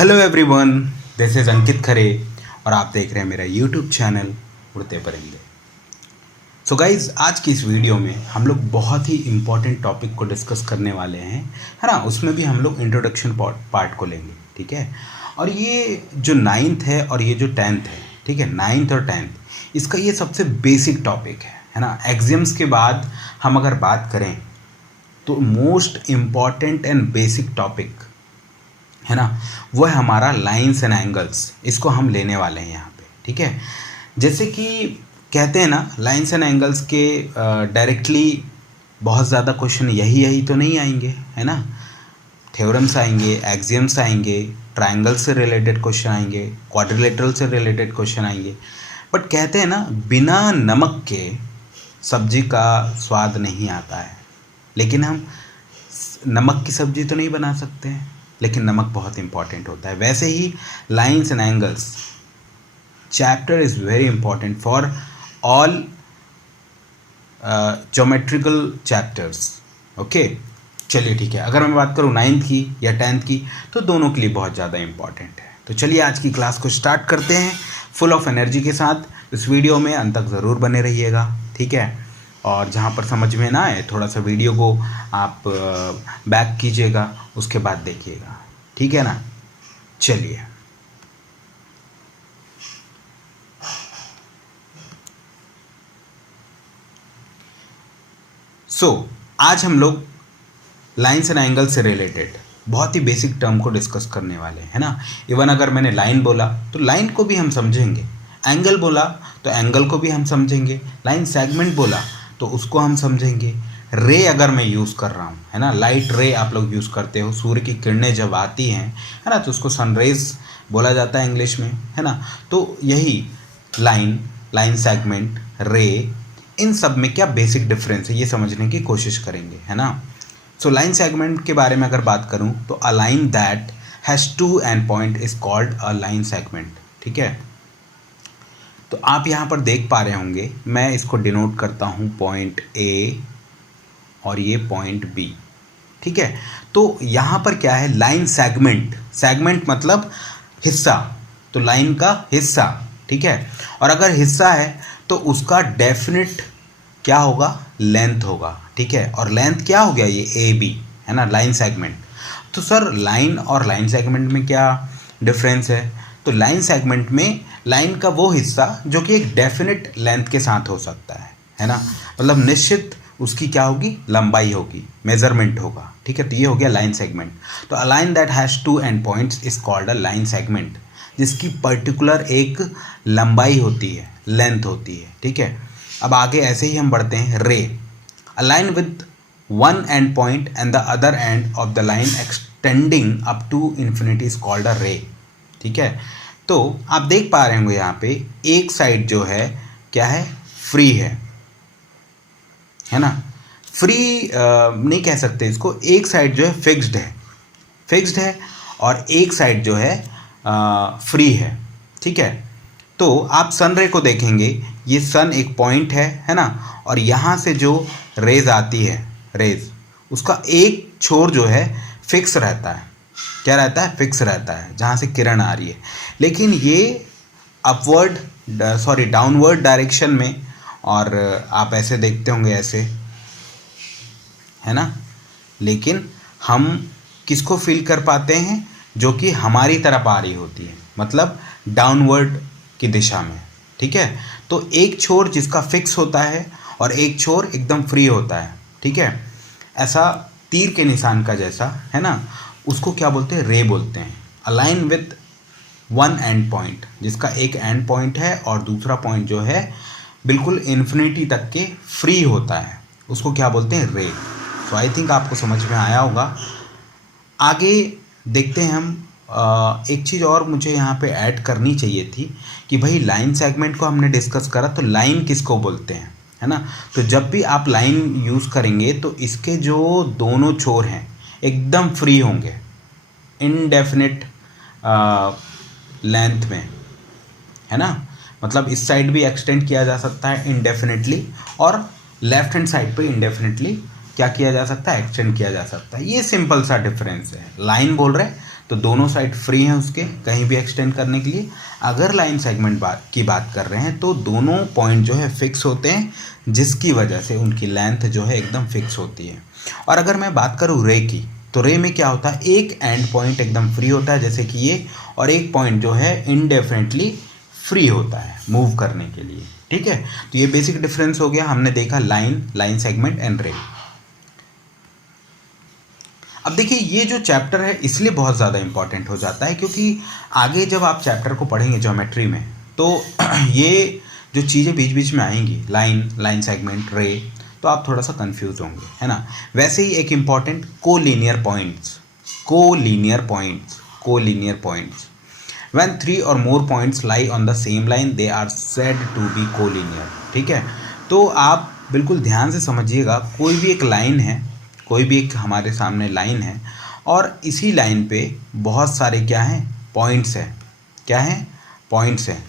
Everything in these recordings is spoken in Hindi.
हेलो एवरीवन, दिस इज़ अंकित खरे और आप देख रहे हैं मेरा यूट्यूब चैनल उड़ते परिंदे। सो गाइज, आज की इस वीडियो में हम लोग बहुत ही इम्पॉर्टेंट टॉपिक को डिस्कस करने वाले हैं, है ना। उसमें भी हम लोग इंट्रोडक्शन पार्ट को लेंगे, ठीक है। और ये जो 9th है और ये जो 10th है, ठीक है, 9th और 10th, इसका ये सबसे बेसिक टॉपिक है ना। एग्जाम्स के बाद हम अगर बात करें तो most important and basic topic है ना, वो है हमारा लाइंस एंड एंगल्स। इसको हम लेने वाले हैं यहाँ पे, ठीक है। जैसे कि कहते हैं ना, लाइंस एंड एंगल्स के डायरेक्टली बहुत ज़्यादा क्वेश्चन यही तो नहीं आएंगे, है ना। थ्योरम्स आएंगे, एक्सियम्स आएंगे, ट्रायंगल से रिलेटेड क्वेश्चन आएंगे, क्वाड्रिलेटरल से रिलेटेड क्वेश्चन आएंगे। बट कहते हैं ना, बिना नमक के सब्जी का स्वाद नहीं आता है। लेकिन हम नमक की सब्जी तो नहीं बना सकते हैं, लेकिन नमक बहुत इंपॉर्टेंट होता है। वैसे ही lines and angles chapter is very important for all geometrical chapters. Okay, चलिए ठीक है। अगर मैं बात करूँ 9th की या 10th की, तो दोनों के लिए बहुत ज़्यादा इंपॉर्टेंट है। तो चलिए आज की क्लास को स्टार्ट करते हैं फुल ऑफ एनर्जी के साथ। इस वीडियो में अंत तक ज़रूर बने रहिएगा, ठीक है। और जहाँ पर समझ में ना आए, थोड़ा सा वीडियो को आप बैक कीजिएगा, उसके बाद देखिएगा, ठीक है ना। चलिए, आज हम लोग लाइंस एंड एंगल से रिलेटेड बहुत ही बेसिक टर्म को डिस्कस करने वाले हैं, है ना। इवन अगर मैंने लाइन बोला तो लाइन को भी हम समझेंगे, एंगल बोला तो एंगल को भी हम समझेंगे, लाइन सेगमेंट बोला तो उसको हम समझेंगे। रे अगर मैं यूज़ कर रहा हूँ, है ना, लाइट रे आप लोग यूज़ करते हो, सूर्य की किरणें जब आती हैं, है ना, तो उसको सनरेज बोला जाता है इंग्लिश में, है ना। तो यही लाइन सेगमेंट, रे, इन सब में क्या बेसिक डिफरेंस है ये समझने की कोशिश करेंगे, है ना। सो लाइन सेगमेंट के बारे में अगर बात करूँ तो a line that has two end point is called a line segment, ठीक है। तो आप यहाँ पर देख पा रहे होंगे, मैं इसको डिनोट करता हूँ पॉइंट ए और ये पॉइंट बी, ठीक है। तो यहाँ पर क्या है, लाइन सेगमेंट मतलब हिस्सा, तो लाइन का हिस्सा, ठीक है। और अगर हिस्सा है तो उसका डेफिनेट क्या होगा, लेंथ होगा, ठीक है। और लेंथ क्या हो गया, ये ए बी, है ना, लाइन सेगमेंट। तो सर लाइन और लाइन सेगमेंट में क्या डिफरेंस है? तो लाइन सेगमेंट में लाइन का वो हिस्सा जो कि एक डेफिनेट लेंथ के साथ हो सकता है ना, मतलब निश्चित उसकी क्या होगी, लंबाई होगी, मेजरमेंट होगा, ठीक है। तो ये हो गया लाइन सेगमेंट। तो a line that has two end points is called a line segment, जिसकी पर्टिकुलर एक लंबाई होती है, लेंथ होती है, ठीक है। अब आगे ऐसे ही हम बढ़ते हैं। Ray, a line with one end point and the other end of the line extending up to infinity is called a ray, ठीक है। तो आप देख पा रहे होंगे यहाँ पे एक साइड जो है क्या है, फ्री है ना। फ्री नहीं कह सकते इसको, एक साइड जो है फिक्स्ड है और एक साइड जो है फ्री है, ठीक है। तो आप सन रे को देखेंगे, ये सन एक पॉइंट है ना, और यहाँ से जो रेज आती है, रेज, उसका एक छोर जो है फिक्स रहता है। क्या रहता है, फिक्स रहता है, जहाँ से किरण आ रही है। लेकिन ये डाउनवर्ड डायरेक्शन में, और आप ऐसे देखते होंगे, ऐसे, है ना। लेकिन हम किसको फील कर पाते हैं, जो कि हमारी तरफ आ रही होती है, मतलब डाउनवर्ड की दिशा में, ठीक है। तो एक छोर जिसका फिक्स होता है और एक छोर एकदम फ्री होता है, ठीक है। ऐसा तीर के निशान का जैसा, है ना, उसको क्या बोलते हैं, रे बोलते हैं। A line with one end point, जिसका एक एंड पॉइंट है और दूसरा पॉइंट जो है बिल्कुल इन्फिनिटी तक के फ्री होता है, उसको क्या बोलते हैं, रे। तो आई थिंक आपको समझ में आया होगा। आगे देखते हैं हम। एक चीज़ और मुझे यहाँ पे ऐड करनी चाहिए थी कि भाई लाइन सेगमेंट को हमने डिस्कस करा, तो लाइन किसको बोलते हैं, है ना। तो जब भी आप लाइन यूज़ करेंगे तो इसके जो दोनों छोर हैं एकदम फ्री होंगे, इनडेफिनिट लेंथ में, है ना। मतलब इस साइड भी एक्सटेंड किया जा सकता है इनडेफिनेटली, और लेफ्ट हैंड साइड पे इनडेफिनेटली क्या किया जा सकता है, एक्सटेंड किया जा सकता है। ये सिंपल सा डिफरेंस है। लाइन बोल रहे हैं तो दोनों साइड फ्री हैं उसके कहीं भी एक्सटेंड करने के लिए। अगर लाइन सेगमेंट की बात कर रहे हैं तो दोनों पॉइंट जो है फिक्स होते हैं, जिसकी वजह से उनकी लेंथ जो है एकदम फिक्स होती है। और अगर मैं बात करूँ रे की, तो रे में क्या होता है, एक एंड पॉइंट एकदम फ्री होता है जैसे कि ये, और एक पॉइंट जो है इनडेफिनेटली फ्री होता है मूव करने के लिए। ठीक है, तो ये बेसिक डिफरेंस हो गया। हमने देखा लाइन सेगमेंट एंड रे। अब देखिए ये जो चैप्टर है इसलिए बहुत ज़्यादा इंपॉर्टेंट हो जाता है क्योंकि आगे जब आप चैप्टर को पढ़ेंगे ज्योमेट्री में, तो ये जो चीज़ें बीच बीच में आएंगी, लाइन सेगमेंट, रे, तो आप थोड़ा सा कंफ्यूज होंगे, है ना। वैसे ही एक important collinear points when 3 or more points lie on the same line they are said to be collinear। ठीक है, तो आप बिल्कुल ध्यान से समझिएगा, कोई भी एक लाइन है, कोई भी एक हमारे सामने लाइन है और इसी लाइन पे बहुत सारे क्या हैं, पॉइंट्स हैं। क्या हैं, पॉइंट्स हैं।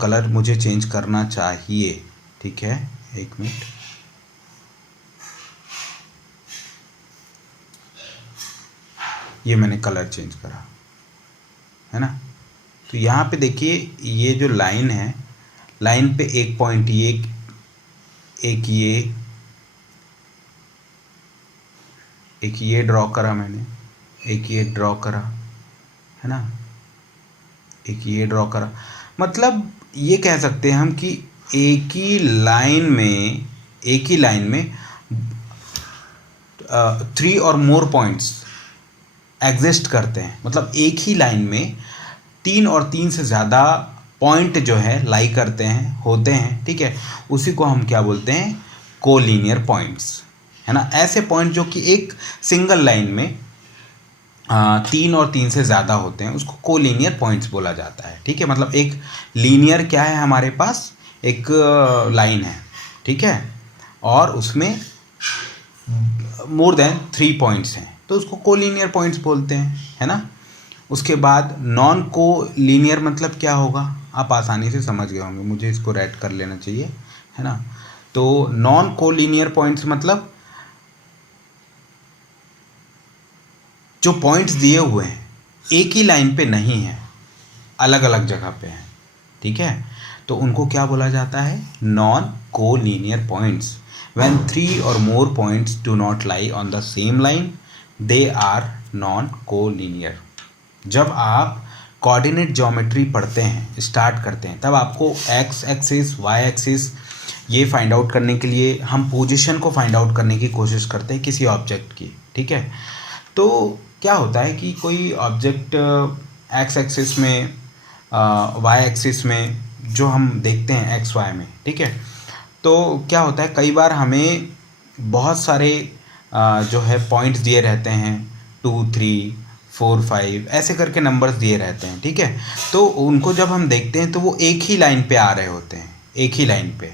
कलर मुझे चेंज करना चाहिए, ठीक है, एक मिनट। ये मैंने कलर चेंज करा, है ना। तो यहाँ पे देखिए ये जो लाइन है, लाइन पे एक पॉइंट ये, एक ये ड्रॉ करा मैंने, एक ये ड्रॉ करा, है ना, एक ये ड्रॉ करा। मतलब ये कह सकते हैं हम कि एक ही लाइन में 3 or more पॉइंट्स एग्जिस्ट करते हैं। मतलब एक ही लाइन में 3 और 3 से ज़्यादा पॉइंट जो है लाई करते हैं, होते हैं। ठीक है, उसी को हम क्या बोलते हैं, कोलिनियर पॉइंट्स, है ना। ऐसे पॉइंट जो कि एक सिंगल लाइन में 3 और 3 से ज़्यादा होते हैं, उसको कोलिनियर पॉइंट्स बोला जाता है। ठीक है, मतलब एक लीनियर क्या है, हमारे पास एक लाइन है, ठीक है, और उसमें मोर देन 3 पॉइंट्स हैं, तो उसको कोलिनियर पॉइंट्स बोलते हैं, है ना। उसके बाद नॉन कोलिनियर मतलब क्या होगा, आप आसानी से समझ गए होंगे, मुझे इसको रेड कर लेना चाहिए, है ना। तो नॉन कोलिनियर पॉइंट्स मतलब जो पॉइंट्स दिए हुए हैं एक ही लाइन पे नहीं है, अलग अलग जगह पे हैं, ठीक है, तो उनको क्या बोला जाता है, non collinear points. When 3 or more points do not lie on the same line they are non collinear। जब आप कोऑर्डिनेट ज्योमेट्री पढ़ते हैं, स्टार्ट करते हैं, तब आपको एक्स एक्सिस, वाई एक्सिस ये फाइंड आउट करने के लिए हम पोजीशन को फाइंड आउट करने की कोशिश करते हैं किसी ऑब्जेक्ट की। ठीक है, तो क्या होता है कि कोई ऑब्जेक्ट एक्स एक्सिस में, वाई एक्सिस में जो हम देखते हैं एक्स वाई में, ठीक है, तो क्या होता है, कई बार हमें बहुत सारे जो है पॉइंट्स दिए रहते हैं, 2 3 4 5 ऐसे करके नंबर्स दिए रहते हैं। ठीक है, तो उनको जब हम देखते हैं तो वो एक ही लाइन पे आ रहे होते हैं, एक ही लाइन पे।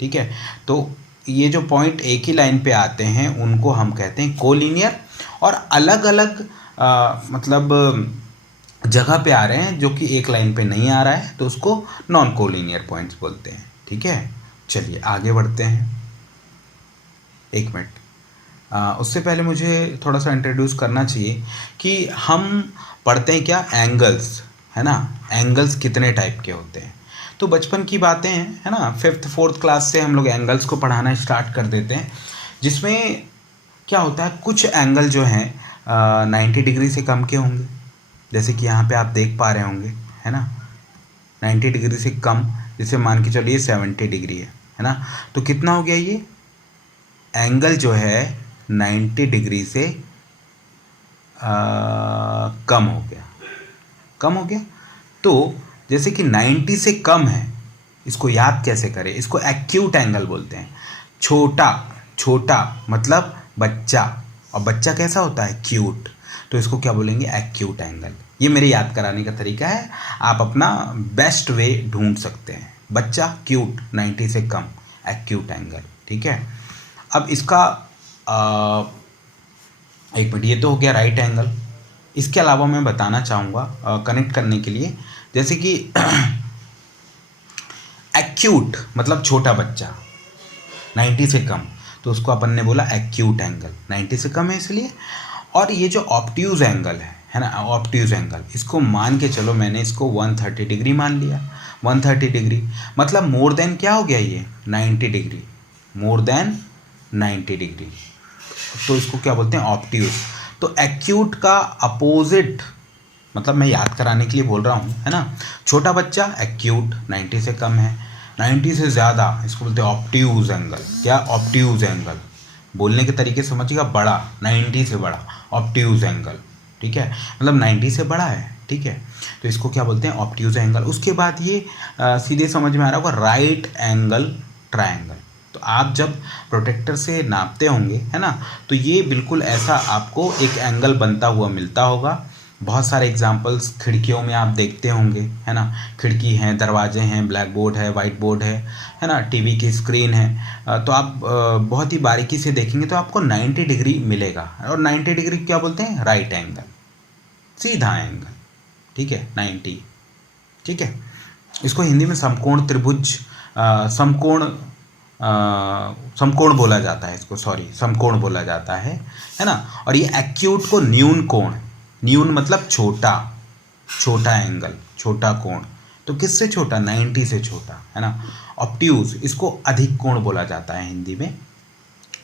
ठीक है, तो ये जो पॉइंट एक ही लाइन पे आते हैं उनको हम कहते हैं कोलिनियर, और अलग अलग मतलब जगह पे आ रहे हैं जो कि एक लाइन पे नहीं आ रहा है, तो उसको नॉन कोलिनियर पॉइंट्स बोलते हैं। ठीक है, चलिए आगे बढ़ते हैं। एक मिनट, उससे पहले मुझे थोड़ा सा इंट्रोड्यूस करना चाहिए कि हम पढ़ते हैं क्या, एंगल्स, है ना। एंगल्स कितने टाइप के होते हैं, तो बचपन की बातें हैं, है ना, 5th 4th क्लास से हम लोग एंगल्स को पढ़ाना स्टार्ट कर देते हैं, जिसमें क्या होता है, कुछ एंगल जो हैं 90 डिग्री से कम के होंगे, जैसे कि यहाँ पे आप देख पा रहे होंगे, है ना, 90 डिग्री से कम, जैसे मान के चलिए 70 डिग्री है ना, तो कितना हो गया, ये एंगल जो है 90 डिग्री से कम हो गया। तो जैसे कि 90 से कम है, इसको याद कैसे करें, इसको एक्यूट एंगल बोलते हैं। छोटा मतलब बच्चा, और बच्चा कैसा होता है, क्यूट, तो इसको क्या बोलेंगे, एक्यूट एंगल। ये मेरे याद कराने का तरीका है, आप अपना बेस्ट वे ढूंढ सकते हैं। बच्चा, क्यूट, 90 से कम, एक्यूट एंगल। ठीक है, अब इसका एक मिनट, ये तो हो गया राइट एंगल। इसके अलावा मैं बताना चाहूँगा कनेक्ट करने के लिए, जैसे कि एक्यूट मतलब छोटा बच्चा, 90 से कम, तो उसको अपन ने बोला एक्यूट एंगल, 90 से कम है इसलिए। और ये जो ऑब्ट्यूज एंगल है ना, ऑब्ट्यूज एंगल, इसको मान के चलो मैंने इसको 130 डिग्री मान लिया। 130 डिग्री मतलब मोर देन क्या हो गया ये 90 डिग्री, मोर देन 90 डिग्री, तो इसको क्या बोलते हैं ऑब्ट्यूज। तो एक्यूट का अपोजिट, मतलब मैं याद कराने के लिए बोल रहा हूँ, है ना। छोटा बच्चा एक्यूट 90 से कम है, 90 से ज़्यादा इसको बोलते हैं ऑब्ट्यूज एंगल। क्या ऑब्ट्यूज एंगल, बोलने के तरीके समझिएगा, बड़ा, 90 से बड़ा ऑब्ट्यूज एंगल, ठीक है, मतलब 90 से बड़ा है, ठीक है, तो इसको क्या बोलते हैं ऑब्ट्यूज एंगल। उसके बाद ये सीधे समझ में आ रहा होगा राइट एंगल ट्रायंगल। तो आप जब प्रोटेक्टर से नापते होंगे, है ना, तो ये बिल्कुल ऐसा आपको एक एंगल बनता हुआ मिलता होगा। बहुत सारे एग्जांपल्स खिड़कियों में आप देखते होंगे, है ना, खिड़की हैं, दरवाजे हैं, ब्लैक बोर्ड है, वाइट बोर्ड है ना, टीवी की स्क्रीन है, तो आप बहुत ही बारीकी से देखेंगे तो आपको 90 डिग्री मिलेगा। और 90 डिग्री क्या बोलते हैं, राइट एंगल, सीधा एंगल, ठीक है, 90, ठीक है। इसको हिंदी में समकोण त्रिभुज, समकोण बोला जाता है, इसको समकोण बोला जाता है ना। और ये एक्यूट को न्यून कोण, न्यून मतलब छोटा, छोटा एंगल, छोटा कोण, तो किससे छोटा, 90 से छोटा, है ना। ऑब्ट्यूज इसको अधिक कोण बोला जाता है हिंदी में,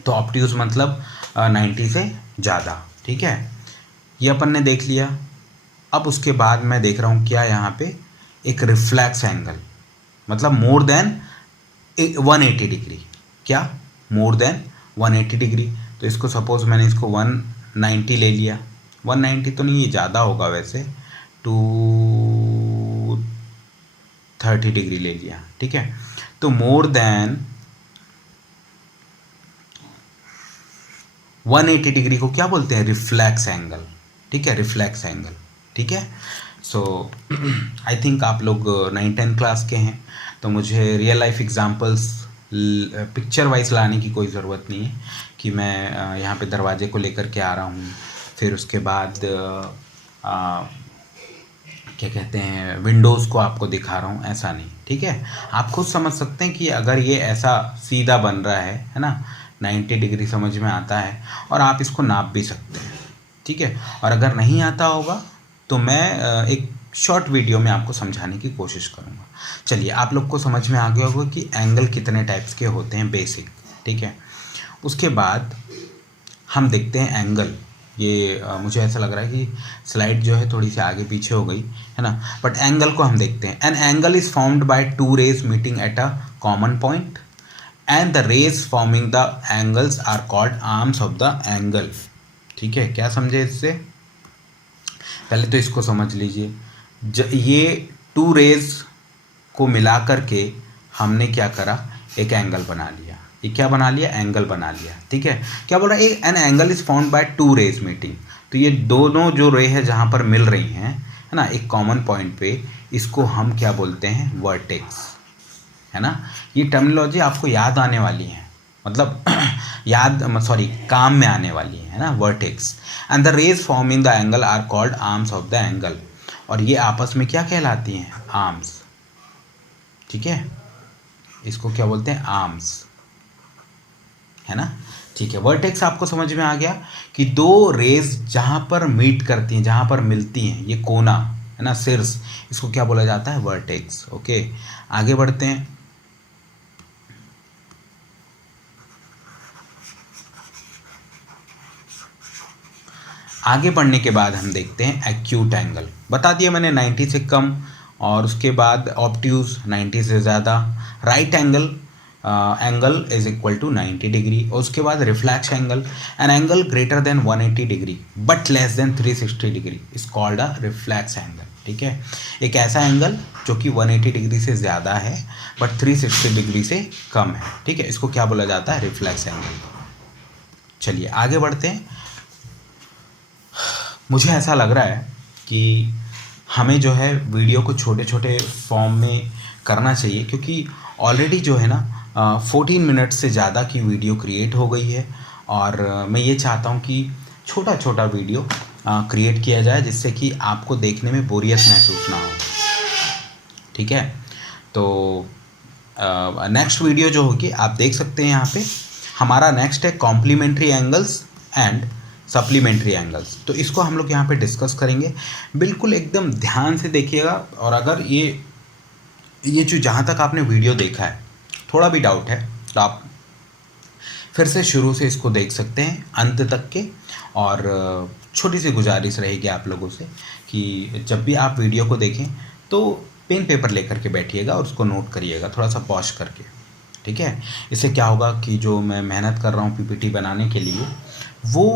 तो ऑब्ट्यूज मतलब 90 से ज़्यादा, ठीक है, ये अपन ने देख लिया। अब उसके बाद मैं देख रहा हूँ क्या यहाँ पे, एक रिफ्लेक्स एंगल, मतलब मोर देन 180 डिग्री, क्या मोर देन 180 डिग्री। तो इसको सपोज मैंने इसको 190 ले लिया, 190 तो नहीं, ये ज़्यादा होगा वैसे, 230 डिग्री ले लिया, ठीक है। तो मोर देन 180 डिग्री को क्या बोलते हैं, रिफ्लेक्स एंगल, ठीक है, रिफ्लेक्स एंगल, ठीक है। सो आई थिंक आप लोग 9-10 क्लास के हैं, तो मुझे real life examples picture wise लाने की कोई ज़रूरत नहीं है कि मैं यहाँ पे दरवाजे को लेकर के आ रहा हूँ, फिर उसके बाद क्या कहते हैं विंडोज़ को आपको दिखा रहा हूँ, ऐसा नहीं, ठीक है। आप खुद समझ सकते हैं कि अगर ये ऐसा सीधा बन रहा है ना, 90 डिग्री समझ में आता है, और आप इसको नाप भी सकते हैं, ठीक है। और अगर नहीं आता होगा तो मैं एक शॉर्ट वीडियो में आपको समझाने की कोशिश करूँगा। चलिए, आप लोग को समझ में आ गया होगा कि एंगल कितने टाइप्स के होते हैं, बेसिक, ठीक है। उसके बाद हम देखते हैं एंगल, ये मुझे ऐसा लग रहा है कि स्लाइड जो है थोड़ी सी आगे पीछे हो गई, है ना, बट एंगल को हम देखते हैं। An angle is formed by two rays meeting at a common point and the rays forming the angles are called arms of the angle, ठीक है। क्या समझे इससे, पहले तो इसको समझ लीजिए, ये टू रेज को मिला करके हमने क्या करा, एक एंगल बना लिया। ये क्या बना लिया, एंगल बना लिया, ठीक है। क्या बोल रहा है, an angle is found by two rays meeting, तो ये दोनों जो रे है जहाँ पर मिल रही हैं, है ना, एक कॉमन पॉइंट पे, इसको हम क्या बोलते हैं, वर्टेक्स, है ना। ये टर्मिनोलॉजी आपको याद आने वाली है, मतलब काम में आने वाली है ना, vertex. And the rays forming the angle are called arms of the angle, और ये आपस में क्या कहलाती हैं, आर्म्स, ठीक है, इसको क्या बोलते हैं, आर्म्स, है ना, ठीक है। वर्टेक्स आपको समझ में आ गया कि दो रेज जहाँ पर मीट करती हैं, जहाँ पर मिलती हैं, ये कोना, है ना, सिर्स, इसको क्या बोला जाता है, वर्टेक्स। ओके, आगे बढ़ते हैं। आगे बढ़ने के बाद हम देखते हैं एक्यूट एंगल, बता दिया मैंने 90 से कम, और उसके बाद ऑब्ट्यूज 90 से ज़्यादा, right angle is equal to 90 degree, और उसके बाद reflex angle, an angle greater than 180 degree but less than 360 degree is called a reflex angle, ठीक है। एक ऐसा एंगल जो कि 180 डिग्री से ज़्यादा है बट 360 डिग्री से कम है, ठीक है, इसको क्या बोला जाता है, रिफ्लेक्स एंगल। चलिए आगे बढ़ते हैं। मुझे ऐसा लग रहा है कि हमें जो है वीडियो को छोटे छोटे फॉर्म में करना चाहिए, क्योंकि ऑलरेडी जो है ना 14 मिनट से ज़्यादा की वीडियो क्रिएट हो गई है, और मैं ये चाहता हूँ कि छोटा छोटा वीडियो क्रिएट किया जाए, जिससे कि आपको देखने में बोरियत महसूस ना हो, ठीक है। तो नेक्स्ट वीडियो जो होगी आप देख सकते हैं, यहाँ पे हमारा नेक्स्ट है complementary angles and supplementary angles, तो इसको हम लोग यहाँ पे डिस्कस करेंगे। बिल्कुल एकदम ध्यान से देखिएगा, और अगर ये जो जहाँ तक आपने वीडियो देखा है थोड़ा भी डाउट है तो आप फिर से शुरू से इसको देख सकते हैं अंत तक के। और छोटी सी गुजारिश रहेगी आप लोगों से कि जब भी आप वीडियो को देखें तो पेन पेपर लेकर के बैठिएगा और उसको नोट करिएगा थोड़ा सा पॉज करके, ठीक है। इससे क्या होगा कि जो मैं मेहनत कर रहा हूँ पीपीटी बनाने के लिए वो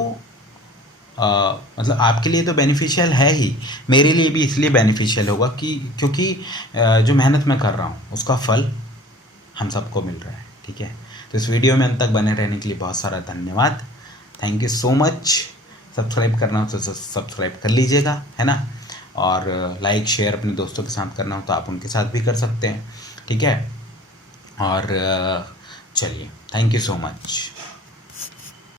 मतलब आपके लिए तो बेनिफिशियल है ही, मेरे लिए भी इसलिए बेनिफिशियल होगा कि क्योंकि जो मेहनत मैं कर रहा हूँ उसका फल हम सबको मिल रहा है, ठीक है। तो इस वीडियो में अंत तक बने रहने के लिए बहुत सारा धन्यवाद। Thank you so much. Subscribe करना हो तो सब्सक्राइब कर लीजिएगा, है ना। और लाइक शेयर अपने दोस्तों के साथ करना हो तो आप उनके साथ भी कर सकते हैं, ठीक है। और चलिए, थैंक यू सो मच।